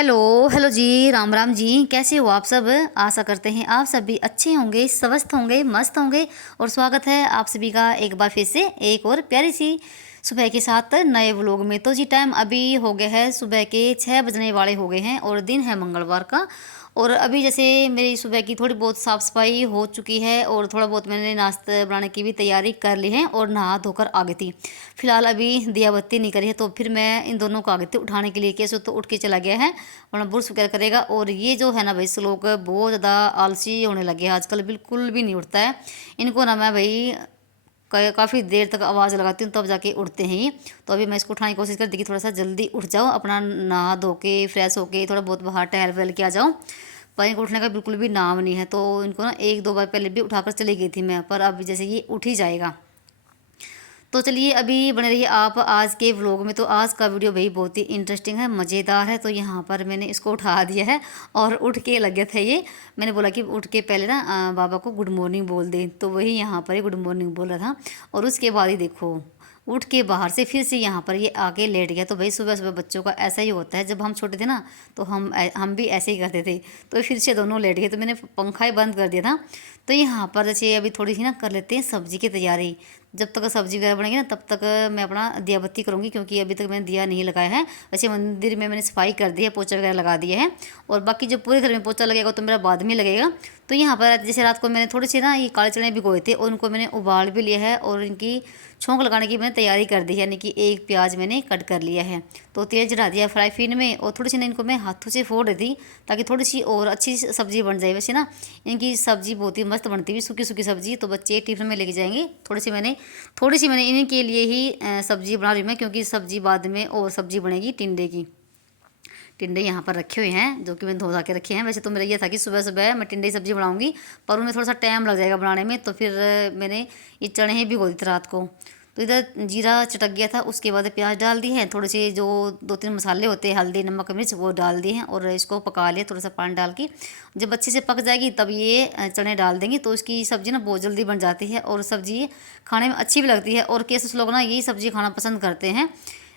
Hello hello जी, राम राम जी। कैसे हो आप सब? आशा करते हैं आप सब भी अच्छे होंगे, स्वस्थ होंगे, मस्त होंगे। और स्वागत है आप सभी का एक बार फिर से एक और प्यारी सी सुबह के साथ नए व्लॉग में। तो जी टाइम अभी हो गया है, सुबह के 6 बजने वाले हो गए हैं और दिन है मंगलवार का। और अभी जैसे मेरी सुबह की थोड़ी बहुत साफ़ सफाई हो चुकी है और थोड़ा बहुत मैंने नाश्ता बनाने की भी तैयारी कर ली है और नहा धोकर आ गई थी। फिलहाल अभी दिया बत्ती नहीं करी है, तो फिर मैं इन दोनों को आ गई थी उठाने के लिए। कैसे तो उठ के चला गया है, वरना बुर्स वगैरह करेगा। और ये जो है ना भाई श्लोक बहुत ज़्यादा आलसी होने लगे हैं आजकल, बिल्कुल भी नहीं उठता है। इनको ना मैं भाई काफ़ी देर तक आवाज़ लगाती हूँ तब जाके उठते हैं ये। तो अभी मैं इसको उठाने की कोशिश करती कि थोड़ा सा जल्दी उठ जाओ, अपना नहा धो के फ्रेश होके थोड़ा बहुत बाहर टहल वहल के आ जाऊँ। पर इनको उठने का बिल्कुल भी नाम नहीं है। तो इनको ना एक दो बार पहले भी उठाकर चली गई थी मैं, पर अब जैसे ये उठ ही जाएगा। तो चलिए अभी बने रहिए आप आज के व्लॉग में। तो आज का वीडियो भाई बहुत ही इंटरेस्टिंग है, मज़ेदार है। तो यहाँ पर मैंने इसको उठा दिया है और उठ के लगे थे ये। मैंने बोला कि उठ के पहले ना बाबा को गुड मॉर्निंग बोल दे, तो वही यहाँ पर ही गुड मॉर्निंग बोल रहा था। और उसके बाद ही देखो उठ के बाहर से फिर से यहाँ पर ये आके लेट गया। तो भाई सुबह सुबह बच्चों का ऐसा ही होता है, जब हम छोटे थे ना तो हम भी ऐसे ही करते थे। तो फिर से दोनों लेट गए, तो मैंने पंखा ही बंद कर दिया था। तो यहाँ पर जैसे अभी थोड़ी सी ना कर लेते हैं सब्जी की तैयारी। जब तक सब्जी वगैरह बनेगी ना तब तक मैं अपना दिया बत्ती करूँगी, क्योंकि अभी तक मैंने दिया नहीं लगाया है। वैसे मंदिर में मैंने सफाई कर दी है, पोछा वगैरह लगा दिया है। और बाकी जब पूरे घर में पोछा लगेगा तो मेरा बाद में लगेगा। तो यहाँ पर जैसे रात को मैंने थोड़े से ना ये काले चने भिगोए थे और उनको मैंने उबाल भी लिया है और इनकी छोंक लगाने की मैंने तैयारी कर दी है, यानी कि एक प्याज मैंने कट कर लिया है। तो तेल चढ़ा दिया फ्राई पैन में और थोड़ी सी ना इनको मैं हाथों से फोड़ देती ताकि थोड़ी सी और अच्छी सब्जी बन जाए। वैसे ना इनकी सब्जी बहुत ही मस्त बनती है, सूखी सूखी सब्जी, तो बच्चे टिफिन में लेके जाएंगे। थोड़ी सी मैंने इनके लिए ही सब्जी बना रही हूँ मैं, क्योंकि सब्जी बाद में और सब्जी बनेगी टिंडे की। टिंडे यहाँ पर रखे हुए हैं जो कि मैंने धो धा के रखे हैं। वैसे तो मेरा ये था कि सुबह सुबह मैं टिंडे की सब्ज़ी बनाऊंगी, पर उनमें थोड़ा सा टाइम लग जाएगा बनाने में। तो फिर मैंने ये चने ही भिगो दी थी रात को। तो इधर जीरा चटक गया था, उसके बाद प्याज डाल दी है, थोड़े से जो 2-3 मसाले होते हैं हल्दी नमक मिर्च वो डाल दिए हैं और इसको पका लिया थोड़ा सा पानी डाल के। जब अच्छे से पक जाएगी तब ये चने डाल देंगे, तो इसकी सब्ज़ी ना बहुत जल्दी बन जाती है और सब्ज़ी खाने में अच्छी भी लगती है। और कैसे लोग ना यही सब्ज़ी खाना पसंद करते हैं,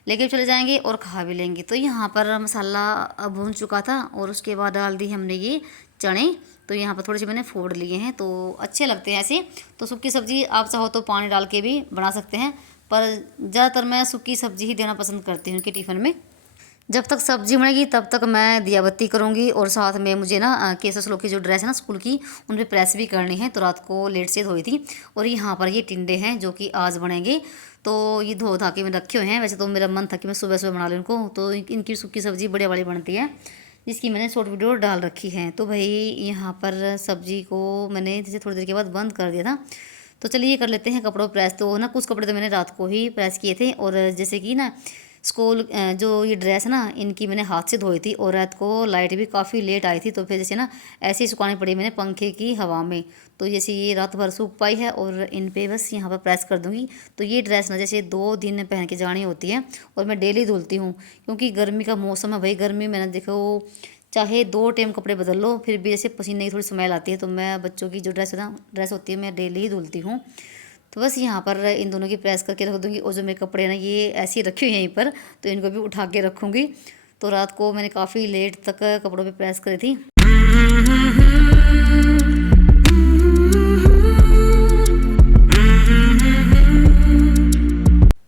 लेके चले जाएंगे और खा भी लेंगे। तो यहाँ पर मसाला भून चुका था और उसके बाद डाल दी हमने ये चने। तो यहाँ पर थोड़े से मैंने फोड़ लिए हैं, तो अच्छे लगते हैं ऐसे। तो सूखी सब्ज़ी आप चाहो तो पानी डाल के भी बना सकते हैं, पर ज़्यादातर मैं सूखी सब्ज़ी ही देना पसंद करती हूँ कि टिफ़िन में। जब तक सब्जी बनेगी तब तक मैं दिया बत्ती करूँगी और साथ में मुझे ना केसस लोग की जो ड्रेस है ना स्कूल की, उन पर प्रेस भी करनी है। तो रात को लेट से धोई थी। और यहाँ पर ये टिंडे हैं जो कि आज बनेंगे। तो ये धो धा के मैं रखे हुए हैं। वैसे तो मेरा मन था कि मैं सुबह सुबह बना लूँ इनको। तो इनकी सूखी सब्ज़ी बढ़िया वाली बनती है, जिसकी मैंने शॉर्ट वीडियो डाल रखी है। तो भाई यहाँ पर सब्ज़ी को मैंने जैसे थोड़ी देर के बाद बंद कर दिया था। तो चलिए कर लेते हैं कपड़ों प्रेस। तो ना कुछ कपड़े तो मैंने रात को ही प्रेस किए थे, और जैसे कि ना स्कूल जो ये ड्रेस है ना इनकी मैंने हाथ से धोई थी। और रात को लाइट भी काफ़ी लेट आई थी, तो फिर जैसे ना ऐसे ही सुखानी पड़ी मैंने पंखे की हवा में। तो जैसे ये रात भर सूख पाई है और इन पे बस यहाँ पर प्रेस कर दूँगी। तो ये ड्रेस ना जैसे 2 दिन पहन के जानी होती है और मैं डेली धुलती हूँ, क्योंकि गर्मी का मौसम है भाई। गर्मी में ना देखो चाहे 2 टाइम कपड़े बदल लो फिर भी जैसे पसीने की थोड़ी स्मेल आती है। तो मैं बच्चों की जो ड्रेस होती है मैं डेली ही धुलती हूँ। तो बस यहाँ पर इन दोनों की प्रेस करके रख दूँगी। और जो मेरे कपड़े ना ये ऐसे ही रखे हुए हैं यहीं पर, तो इनको भी उठा के रखूँगी। तो रात को मैंने काफ़ी लेट तक कपड़ों पे प्रेस करी थी।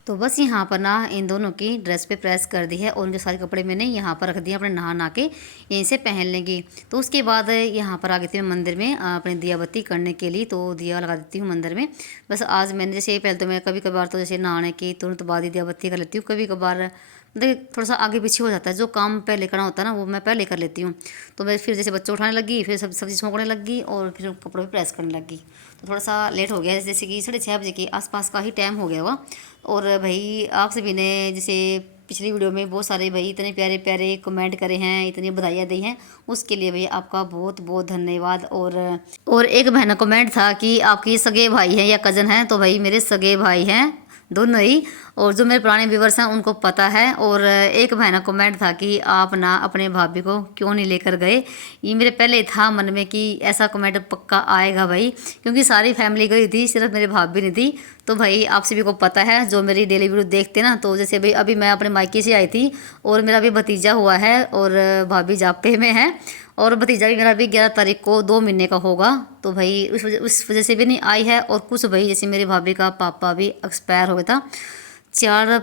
तो बस यहाँ पर ना इन दोनों की ड्रेस पे प्रेस कर दी है और उनके सारे कपड़े मैंने यहाँ पर रख दिए अपने नहा के, यहीं से पहन लेंगी। तो उसके बाद यहाँ पर आ गई थी मैं मंदिर में अपनी दिया बत्ती करने के लिए। तो दिया लगा देती हूँ मंदिर में। बस आज मैंने जैसे पहले तो मैं कभी कभार तो जैसे नहाने के तुरंत बाद ही दिया बत्ती कर लेती हूँ। कभी कभार मतलब थोड़ा सा आगे पीछे हो जाता है, जो काम पहले करना होता है ना वो मैं पहले कर लेती हूँ। तो मैं फिर जैसे बच्चे उठाने लगी, फिर सब्ज़ी छोंकने लगी और फिर कपड़ों पे प्रेस करने लगी। तो थोड़ा सा लेट हो गया, जैसे कि 6:30 बजे के आसपास का ही टाइम हो गया हुआ। और भाई आप सभी ने जैसे पिछली वीडियो में बहुत सारे भाई इतने प्यारे प्यारे कमेंट करे हैं, इतनी बधाइयाँ दी हैं, उसके लिए भाई आपका बहुत बहुत धन्यवाद। और एक बहन का कमेंट था कि आपकी सगे भाई हैं या कज़न हैं, तो भाई मेरे सगे भाई हैं दोनों ही। और जो मेरे पुराने व्यूवर्स हैं उनको पता है। और एक भाई ना कमेंट था कि आप ना अपने भाभी को क्यों नहीं लेकर गए। ये मेरे पहले था मन में कि ऐसा कमेंट पक्का आएगा भाई, क्योंकि सारी फैमिली गई थी, सिर्फ मेरे भाभी नहीं थी। तो भाई आप सभी को पता है जो मेरी डेली वीडियो देखते ना, तो जैसे भाई अभी मैं अपने मायके से आई थी और मेरा भी भतीजा हुआ है और भाभी जापे में है, और भतीजा भी मेरा भी 11 तारीख को 2 महीने का होगा। तो भाई उस वजह से भी नहीं आई है। और कुछ भाई जैसे मेरी भाभी का पापा भी एक्सपायर हो गया था, 4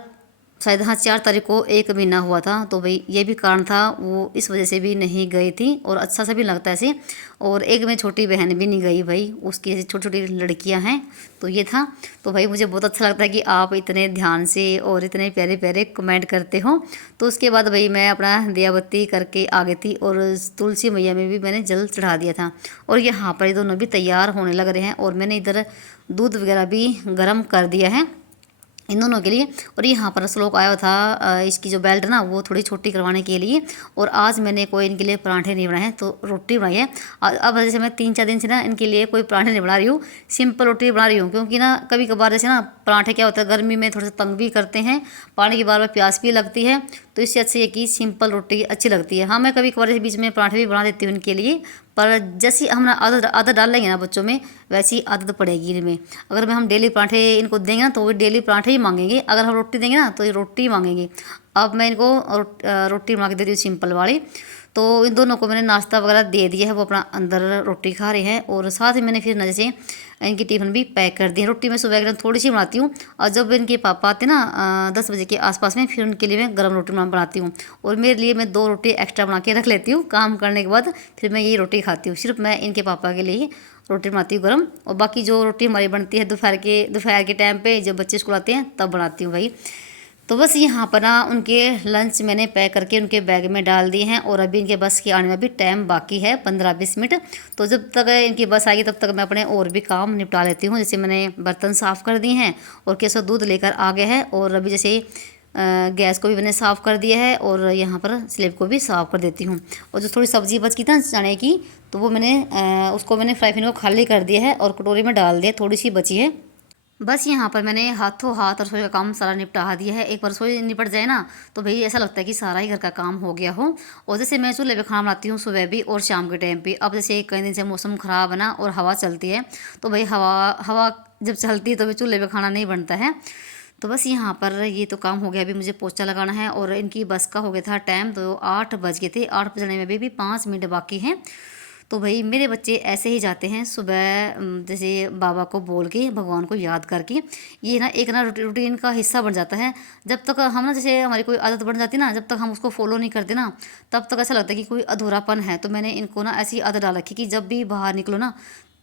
शायद, हाँ 4 तारीख को 1 महीना हुआ था। तो भाई ये भी कारण था, वो इस वजह से भी नहीं गई थी। और अच्छा सा भी लगता है ऐसे। और एक मेरी छोटी बहन भी नहीं गई भाई, उसकी ऐसी छोटी छोटी लड़कियां हैं। तो ये था। तो भाई मुझे बहुत अच्छा लगता है कि आप इतने ध्यान से और इतने प्यारे प्यारे कमेंट करते हो। तो उसके बाद भाई मैं अपना दिया बत्ती करके आ गई थी, और तुलसी मैया में भी मैंने जल चढ़ा दिया था। और यहाँ पर ये दोनों भी तैयार होने लग रहे हैं, और मैंने इधर दूध वगैरह भी गर्म कर दिया है इन दोनों के लिए। और यहाँ पर श्लोक आया था इसकी जो बेल्ट ना वो थोड़ी छोटी करवाने के लिए। और आज मैंने कोई इनके लिए पराठे नहीं बनाए हैं, तो रोटी बनाई है। अब जैसे मैं 3-4 दिन से ना इनके लिए कोई पराठे नहीं बना रही हूँ, सिंपल रोटी बना रही हूँ। क्योंकि ना कभी कभार जैसे ना पराठे क्या होता है, गर्मी में थोड़ा सा तंग भी करते हैं, पानी की बार बार प्यास भी लगती है। तो इससे अच्छी है कि सिंपल रोटी अच्छी लगती है। हाँ मैं कभी कभार बीच में पराठे भी बना देती हूँ इनके लिए, पर जैसी हम ना आदत आदत डाल लेंगे ना बच्चों में, वैसी आदत पड़ेगी इनमें। अगर हम डेली पराठे इनको देंगे ना तो वो डेली पराठे ही मांगेंगे, अगर हम रोटी देंगे ना तो ये रोटी ही मांगेंगे। अब मैं इनको रोटी बना के दे रही हूँ सिंपल वाली। तो इन दोनों को मैंने नाश्ता वगैरह दे दिया है, वो अपना अंदर रोटी खा रहे हैं। और साथ ही मैंने फिर ना जैसे इनकी टिफ़िन भी पैक कर दी है। रोटी मैं सुबह एकदम थोड़ी सी बनाती हूँ, और जब इनके पापा आते ना 10 बजे के आसपास में, फिर उनके लिए मैं गर्म रोटी बनाती हूँ। और मेरे लिए मैं 2 रोटी एक्स्ट्रा बना के रख लेती हूँ काम करने के बाद, फिर मैं यही रोटी खाती हूँ। सिर्फ मैं इनके पापा के लिए ही रोटी बनाती हूँ गर्म, और बाकी जो रोटी हमारी बनती है दोपहर के टाइम पे जब बच्चे स्कूल आते हैं तब बनाती हूँ भाई। तो बस यहाँ पर ना उनके लंच मैंने पैक करके उनके बैग में डाल दिए हैं। और अभी इनके बस के आने में भी टाइम बाकी है 15-20 मिनट। तो जब तक इनकी बस आएगी तब तक मैं अपने और भी काम निपटा लेती हूँ। जैसे मैंने बर्तन साफ़ कर दिए हैं, और केसर दूध लेकर आ गए हैं। और अभी जैसे गैस को भी मैंने साफ़ कर दिया है, और यहाँ पर स्लेब को भी साफ़ कर देती हूँ। और जो थोड़ी सब्ज़ी बच गई था चने की, तो वो मैंने उसको मैंने फ्राई पैन को खाली कर दिया है और कटोरी में डाल दिया, थोड़ी सी बची है। बस यहाँ पर मैंने हाथों हाथ रसोई का काम सारा निपटा दिया है। एक बार रसोई निपट जाए ना तो भाई ऐसा लगता है कि सारा ही घर का काम हो गया हो। और जैसे मैं चूल्हे पे खाना बनाती हूँ सुबह भी और शाम के टाइम पे। अब जैसे कई दिन से मौसम ख़राब है ना और हवा चलती है, तो भाई हवा हवा जब चलती है तो भाई चूल्हे पे खाना नहीं बनता है। तो बस यहाँ पर ये तो काम हो गया। अभी मुझे पोछा लगाना है, और इनकी बस का हो गया था टाइम, तो 8 बज गए थे। 8 बजने में भी 5 मिनट बाकी हैं। तो भाई मेरे बच्चे ऐसे ही जाते हैं सुबह, जैसे बाबा को बोल के, भगवान को याद करके। ये ना एक ना रूटीन का हिस्सा बन जाता है। जब तक हम ना जैसे हमारी कोई आदत बन जाती है ना, जब तक हम उसको फॉलो नहीं करते ना, तब तक ऐसा लगता है कि कोई अधूरापन है। तो मैंने इनको ना ऐसी आदत डाल रखी कि जब भी बाहर निकलो ना,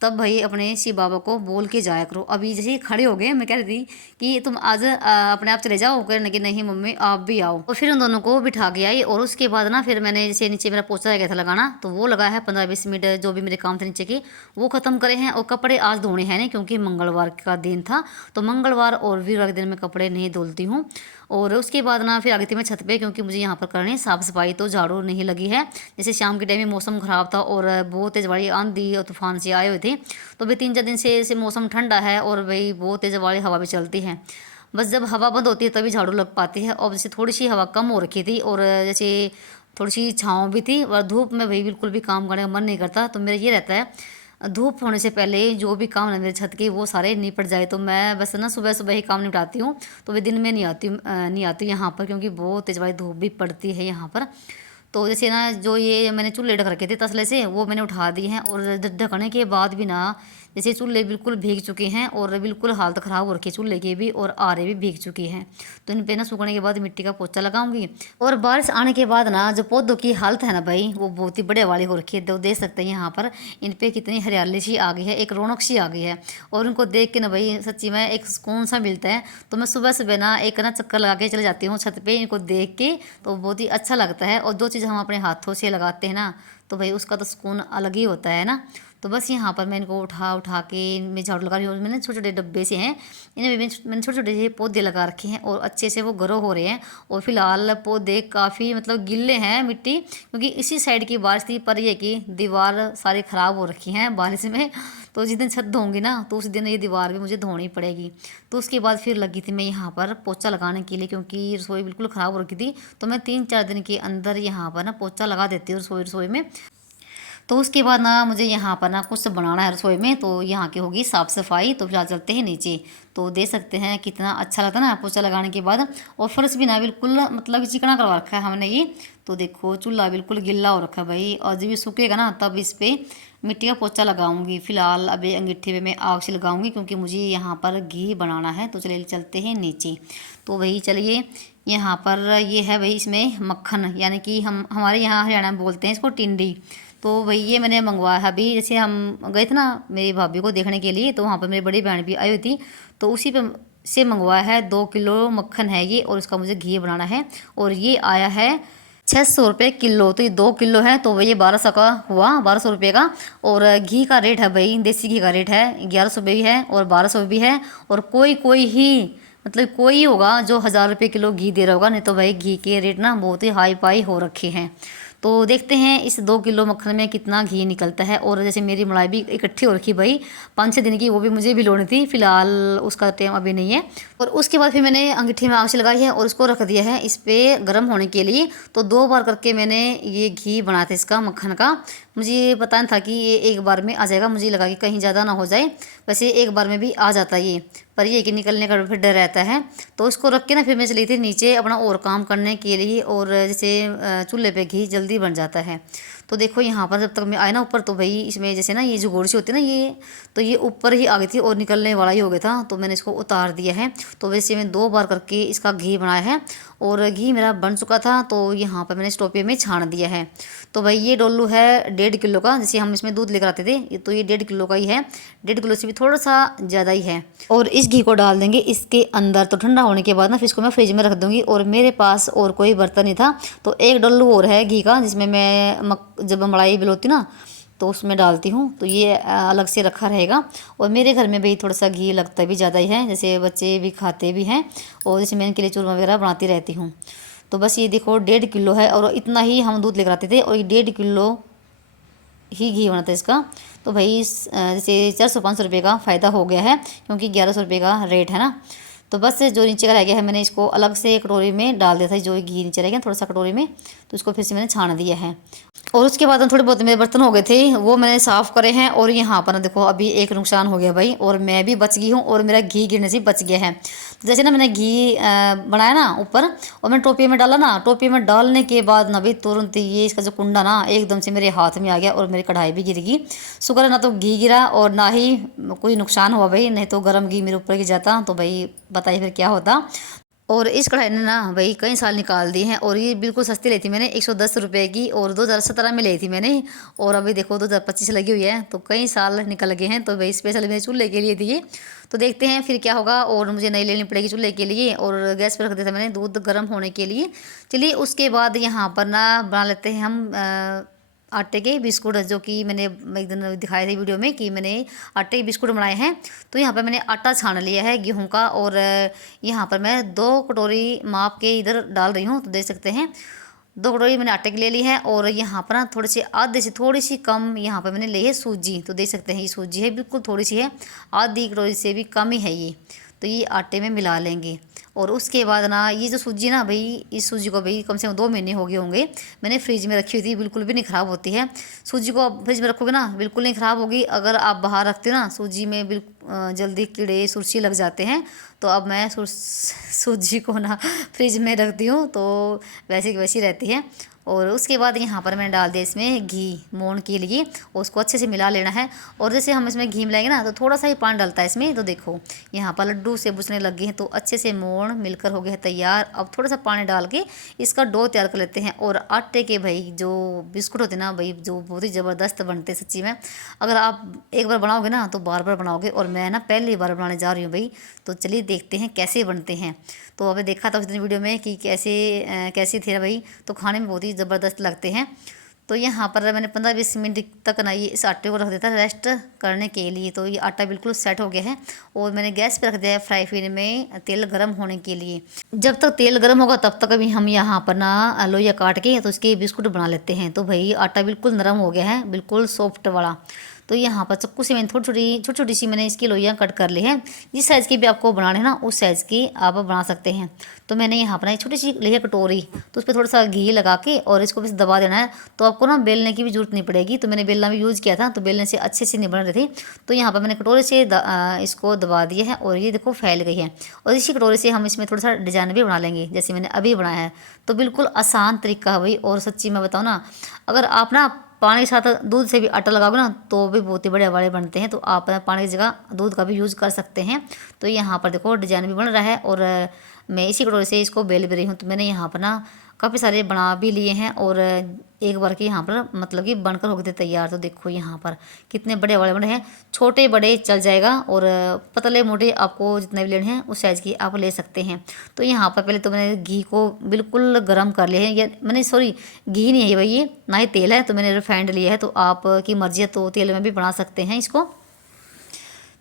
तब भाई अपने शिव बाबा को बोल के जाया करो। अभी जैसे खड़े हो गए, मैं कह रही थी कि तुम आज अपने आप चले जाओ, कहने कि नहीं मम्मी आप भी आओ। और फिर उन दोनों को बिठा के आई। और उसके बाद ना फिर मैंने जैसे नीचे मेरा पोछा रह गया था लगाना, तो वो लगाया है 15-20 मिनट। जो भी मेरे काम थे नीचे के वो ख़त्म करे हैं। और कपड़े आज धोने हैं नहीं, क्योंकि मंगलवार का दिन था, तो मंगलवार और वीरवार के दिन में कपड़े नहीं धुलती हूँ। और उसके बाद ना फिर आ गई थी मैं छत पे, क्योंकि मुझे यहाँ पर करनी है साफ़ सफाई, तो झाड़ू नहीं लगी है। जैसे शाम के टाइम में मौसम ख़राब था और बहुत तेज़ बड़ी आंधी और तूफान से आए हुए थे। तो भाई 3-4 दिन से ऐसे मौसम ठंडा है, और भाई बहुत तेज़ वाली हवा भी चलती है। बस जब हवा बंद होती है तभी झाड़ू लग पाती है। और जैसे थोड़ी सी हवा कम हो रखी थी, और जैसे थोड़ी सी छाँव भी थी, और धूप में भाई बिल्कुल भी काम करने का मन नहीं करता। तो मेरा ये रहता है धूप होने से पहले जो भी काम है मेरे छत के वो सारे निपट जाए। तो मैं बस ना सुबह सुबह ही काम निपटाती हूँ, तो वे दिन में नहीं आती यहाँ पर, क्योंकि बहुत तेज़ वाली धूप भी पड़ती है यहाँ पर। तो जैसे ना जो ये मैंने चूल्हे ढक रखे थे तसले से, वो मैंने उठा दिए हैं। और ढकने के बाद भी ना जैसे चूल्हे बिल्कुल भीग चुके हैं, और बिल्कुल हालत ख़राब हो रखी है चूल्हे की भी, और आरे भी भीग चुकी हैं। तो इन पे ना सूखने के बाद मिट्टी का पोछा लगाऊंगी। और बारिश आने के बाद ना जो पौधों की हालत है ना भाई, वो बहुत ही बड़े वाली हो रखी है। तो देख सकते हैं यहाँ पर इन पे कितनी हरियाली सी आ गई है, एक रौनक सी आ गई है। और उनको देख के ना भाई सच्ची में एक सुकून सा मिलता है। तो मैं सुबह सुबह ना एक ना चक्कर लगा के चले जाती हूँ छत पे इनको देख के, तो बहुत ही अच्छा लगता है। और जो चीज़ हम अपने हाथों से लगाते हैं ना, तो भाई उसका तो सुकून अलग ही होता है ना। तो बस यहाँ पर मैं इनको उठा उठा के मैं झाड़ू लगा रही हूँ। मैंने छोटे छोटे डब्बे से हैं, इन्हें भी मैंने छोटे छोटे से पौधे लगा रखे हैं और अच्छे से वो ग्रो हो रहे हैं। और फिलहाल पौधे काफ़ी मतलब गिल्ले हैं मिट्टी, क्योंकि इसी साइड की बारिश थी, पर ये कि दीवार सारी ख़राब हो रखी हैं बारिश में। तो जिस दिन छत धोऊंगी ना तो उस दिन ये दीवार भी मुझे धोनी पड़ेगी। तो उसके बाद फिर लगी थी मैं यहाँ पर पोछा लगाने के लिए, क्योंकि रसोई बिल्कुल ख़राब हो रखी थी। तो मैं 3-4 दिन के अंदर यहाँ पर ना पोछा लगा देती हूँ रसोई में। तो उसके बाद ना मुझे यहाँ पर ना कुछ बनाना है रसोई में, तो यहाँ की होगी साफ़ सफाई। तो फिलहाल चलते हैं नीचे। तो देख सकते हैं कितना अच्छा लगता है ना पोछा लगाने के बाद। और फर्श भी ना बिल्कुल मतलब चिकना करवा रखा है हमने ये। तो देखो चूल्हा बिल्कुल गिल्ला हो रखा है भाई, और जब ये सूखेगा ना तब इस पर मिट्टी का पोछा लगाऊंगी। फिलहाल अभी अंगीठी पे मैं आग से लगाऊंगी, क्योंकि मुझे यहाँ पर घी बनाना है। तो चलिए चलते हैं नीचे। तो वही चलिए, यहाँ पर ये है भाई इसमें मक्खन, यानी कि हम हमारे यहाँ हरियाणा में बोलते हैं इसको टिंडी। तो वही ये मैंने मंगवाया है अभी। जैसे हम गए थे ना मेरी भाभी को देखने के लिए, तो वहाँ पर मेरी बड़ी बहन भी आई हुई थी, तो उसी पे से मंगवाया है। 2 किलो मक्खन है ये, और इसका मुझे घी बनाना है। और ये आया है 600 रुपये किलो। तो ये 2 किलो है, तो वही 1200 का हुआ, 1200 रुपये का। और घी का रेट है भाई, देसी घी का रेट है 1100 भी है और 1200 भी है। और कोई कोई ही मतलब कोई होगा जो 1000 रुपये किलो घी दे रहा होगा, नहीं तो भाई घी के रेट ना बहुत ही हाई फाई हो रखे हैं। तो देखते हैं इस 2 किलो मक्खन में कितना घी निकलता है। और जैसे मेरी मलाई भी इकट्ठी हो रखी भाई 5-6 दिन की, वो भी मुझे भिगोनी थी। फिलहाल उसका टाइम अभी नहीं है। और उसके बाद फिर मैंने अंगीठी में आग से लगाई है और उसको रख दिया है इस पर गर्म होने के लिए। तो 2 बार करके मैंने ये घी बनाया था इसका मक्खन का। मुझे पता नहीं था कि ये एक बार में आ जाएगा, मुझे लगा कि कहीं ज़्यादा ना हो जाए। वैसे एक बार में भी आ जाता है ये, पर ये कि निकलने का फिर डर रहता है। तो इसको रख के ना फिर मैं चली थी नीचे अपना और काम करने के लिए। और जैसे चूल्हे पे घी जल्दी बन जाता है। तो देखो यहाँ पर जब तक मैं आए ना ऊपर, तो भाई इसमें जैसे ना ये जो गोड़ सी होती है ना ये, तो ये ऊपर ही आ गई थी और निकलने वाला ही हो गया था। तो मैंने इसको उतार दिया है। तो वैसे मैं 2 बार करके इसका घी बनाया है और घी मेरा बन चुका था। तो यहाँ पर मैंने स्टोपे में छान दिया है। तो भाई ये डोलू है 1.5 किलो का। जैसे हम इसमें दूध लेकर आते थे, तो ये 1.5 किलो का ही है, 1.5 किलो से भी थोड़ा सा ज़्यादा ही है। और इस घी को डाल देंगे इसके अंदर। तो ठंडा होने के बाद ना फिर इसको मैं फ्रिज में रख दूँगी। और मेरे पास और कोई बर्तन नहीं था, तो एक डल्लू और है घी का, जिसमें मैं जब मलाई बिलोती ना तो उसमें डालती हूँ। तो ये अलग से रखा रहेगा। और मेरे घर में भाई थोड़ा सा घी लगता भी ज़्यादा ही है, जैसे बच्चे भी खाते भी हैं। और जैसे मैं इनके लिए चूरमा वगैरह बनाती रहती हूँ। तो बस ये देखो 1.5 किलो है, और इतना ही हम दूध लेकर आते थे, और ये 1.5 किलो ही घी होना था इसका। तो भाई जैसे 400-500 रुपये का फ़ायदा हो गया है, क्योंकि 1100 रुपये का रेट है ना। तो बस जो नीचे का रह गया है मैंने इसको अलग से कटोरी में डाल दिया था, जो घी नीचे रह गया थोड़ा सा कटोरी में, तो इसको फिर से मैंने छान दिया है। और उसके बाद थोड़े बहुत मेरे बर्तन हो गए थे, वो मैंने साफ़ करे हैं। और यहाँ पर देखो अभी एक नुकसान हो गया भाई, और मैं भी बच गई हूँ और मेरा घी गिरने से बच गया है। जैसे ना मैंने घी बनाया ना ऊपर, और मैंने टोपी में डाला ना, टोपी में डालने के बाद ना भाई तुरंत ये इसका जो कुंडा ना एकदम से मेरे हाथ में आ गया, और मेरी कढ़ाई भी गिर गई। शुक्र है ना तो घी गिरा और ना ही कोई नुकसान हुआ भाई, नहीं तो गर्म घी मेरे ऊपर गिर जाता तो भाई बताइए फिर क्या होता। और इस कढ़ाई ने ना भाई कई साल निकाल दिए हैं। और ये बिल्कुल सस्ती ली थी मैंने 110 रुपये की, और 2017 में ली थी मैंने। और अभी देखो 2025 लगी हुई है, तो कई साल निकल गए हैं। तो भाई स्पेशल मेरे चूल्हे के लिए थी ये। तो देखते हैं फिर क्या होगा, और मुझे नई लेनी पड़ेगी चूल्हे के लिए। और गैस पर रख दिया था मैंने दूध गर्म होने के लिए। चलिए उसके बाद यहाँ पर ना बना लेते हैं हम आटे के बिस्कुट, जो कि मैंने एक दिन दिखाए थे वीडियो में कि मैंने आटे के बिस्कुट बनाए हैं। तो यहाँ पर मैंने आटा छान लिया है गेहूं का, और यहाँ पर मैं 2 कटोरी माप के इधर डाल रही हूँ। तो देख सकते हैं 2 कटोरी मैंने आटे की ले ली है। और यहाँ पर ना थोड़ी सी आधे से थोड़ी सी कम यहाँ पर मैंने ली है सूजी। तो देख सकते हैं ये सूजी है, बिल्कुल थोड़ी सी है, आधी कटोरी से भी कम ही है ये। तो ये आटे में मिला लेंगे। और उसके बाद ना ये जो सूजी ना भाई, इस सूजी को भाई कम से कम 2 महीने हो गए होंगे मैंने फ्रिज में रखी हुई थी, बिल्कुल भी नहीं ख़राब होती है। सूजी को आप फ्रिज में रखोगे ना बिल्कुल नहीं ख़राब होगी। अगर आप बाहर रखते हो ना सूजी में बिल्कुल जल्दी कीड़े सुरसी लग जाते हैं। तो अब मैं सूजी को ना फ्रिज में रखती हूँ, तो वैसे की वैसी रहती है। और उसके बाद यहाँ पर मैंने डाल दिया इसमें घी मोहन के लिए, और उसको अच्छे से मिला लेना है। और जैसे हम इसमें घी मिलाएंगे ना तो थोड़ा सा ही पानी डलता है इसमें। तो देखो यहाँ पर लड्डू से बुझने लग गए हैं, तो अच्छे से मोहन मिलकर हो गया है तैयार। अब थोड़ा सा पानी डाल के इसका डो तैयार कर लेते हैं। और आटे के भाई जो बिस्कुट होते हैं ना भाई, जो बहुत ही ज़बरदस्त बनते हैं सच्ची में। अगर आप एक बार बनाओगे ना तो बार बार बनाओगे, और मैं ना पहली बार बनाने जा रही हूँ भाई। तो चलिए देखते हैं कैसे बनते हैं। तो अभी देखा था उस दिन वीडियो में कि कैसे कैसे थे भाई, तो खाने में बहुत ही ज़बरदस्त लगते हैं। तो यहाँ पर मैंने 15-20 मिनट तक ना ये इस आटे को रख देता रेस्ट करने के लिए। तो ये आटा बिल्कुल सेट हो गया है और मैंने गैस पे रख दिया है फ्राई पैन में तेल गर्म होने के लिए। जब तक तेल गर्म होगा तब तक अभी हम यहाँ पर ना लोइया काट के तो इसके बिस्कुट बना लेते हैं। तो भाई आटा बिल्कुल नरम हो गया है, बिल्कुल सॉफ्ट वाला। तो यहाँ पर चक्कू से मैंने छोटी छोटी सी मैंने इसकी लोइयाँ कट कर ली है। जिस साइज़ की भी आपको बनाने हैं ना उस साइज़ की आप बना सकते हैं। तो मैंने यहाँ पर एक छोटी सी ली है कटोरी, तो उस पर थोड़ा सा घी लगा के और इसको बस दबा देना है। तो आपको ना बेलने की भी जरूरत नहीं पड़ेगी। तो मैंने बेलना भी यूज़ किया था, तो बेलने से अच्छे से नहीं बन रही थी। तो यहाँ पर मैंने कटोरे से इसको दबा दिया है और ये देखो फैल गई है। और इसी कटोरे से हम इसमें थोड़ा सा डिजाइन भी बना लेंगे जैसे मैंने अभी बनाया है। तो बिल्कुल आसान तरीका है भाई। और सच्ची मैं बताऊँ ना, अगर आप ना पानी के साथ दूध से भी आटा लगाओगे ना तो भी बहुत ही बड़े बड़े बनते हैं। तो आप पानी की जगह दूध का भी यूज़ कर सकते हैं। तो यहाँ पर देखो डिजाइन भी बन रहा है और मैं इसी कटोरे से इसको बेल भी रही हूँ। तो मैंने यहाँ पर ना काफ़ी सारे बना भी लिए हैं और एक बार के यहाँ पर मतलब कि बनकर हो गए थे तैयार। तो देखो यहाँ पर कितने बड़े बड़े बड़े हैं, छोटे बड़े चल जाएगा। और पतले मोटे आपको जितने भी लेने हैं उस साइज़ की आप ले सकते हैं। तो यहाँ पर पहले तो मैंने घी को बिल्कुल गर्म कर लिया है। ये मैंने सॉरी घी नहीं है भाई, ये ना ही तेल है। तो मैंने रिफाइंड लिया है। तो आपकी मर्जी है तो तेल में भी बना सकते हैं इसको।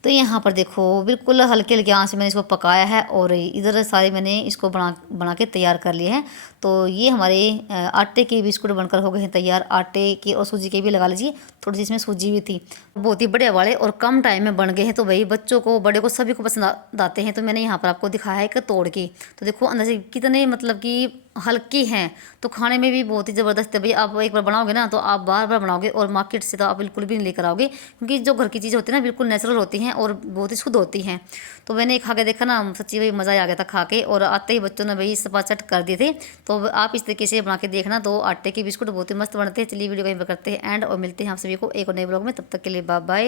तो यहाँ पर देखो बिल्कुल हल्के हल्के आंच से मैंने इसको पकाया है और इधर सारे मैंने इसको बना के तैयार कर लिए हैं। तो ये हमारे आटे के बिस्कुट बनकर हो गए हैं तैयार। आटे के और सूजी के भी लगा लीजिए, थोड़ी सी इसमें सूजी भी थी। बहुत ही बढ़िया वाले और कम टाइम में बन गए हैं। तो भाई बच्चों को बड़े को सभी को पसंद आते हैं। तो मैंने यहाँ पर आपको दिखाया है कि तोड़ के, तो देखो अंदर से कितने मतलब कि हल्की हैं। तो खाने में भी बहुत ही ज़बरदस्त है भाई। आप एक बार बनाओगे ना तो आप बार बार बनाओगे और मार्केट से तो आप बिल्कुल भी नहीं लेकर आओगे, क्योंकि जो घर की चीज़ें होती है ना बिल्कुल नेचुरल होती हैं और बहुत ही शुद्ध होती हैं। तो मैंने खा के देखा ना, सच्ची भाई मज़ा आ गया था खा के। और आते ही बच्चों ने भाई सपाचट कर दिए थे। तो आप इस तरीके से बना के देखना। तो आटे के बिस्कुट बहुत ही मस्त बनते हैं। चलिए वीडियो कहीं पर करते हैं एंड और मिलते हैं आप सभी को एक और नए ब्लॉग में। तब तक के लिए बाय बाय।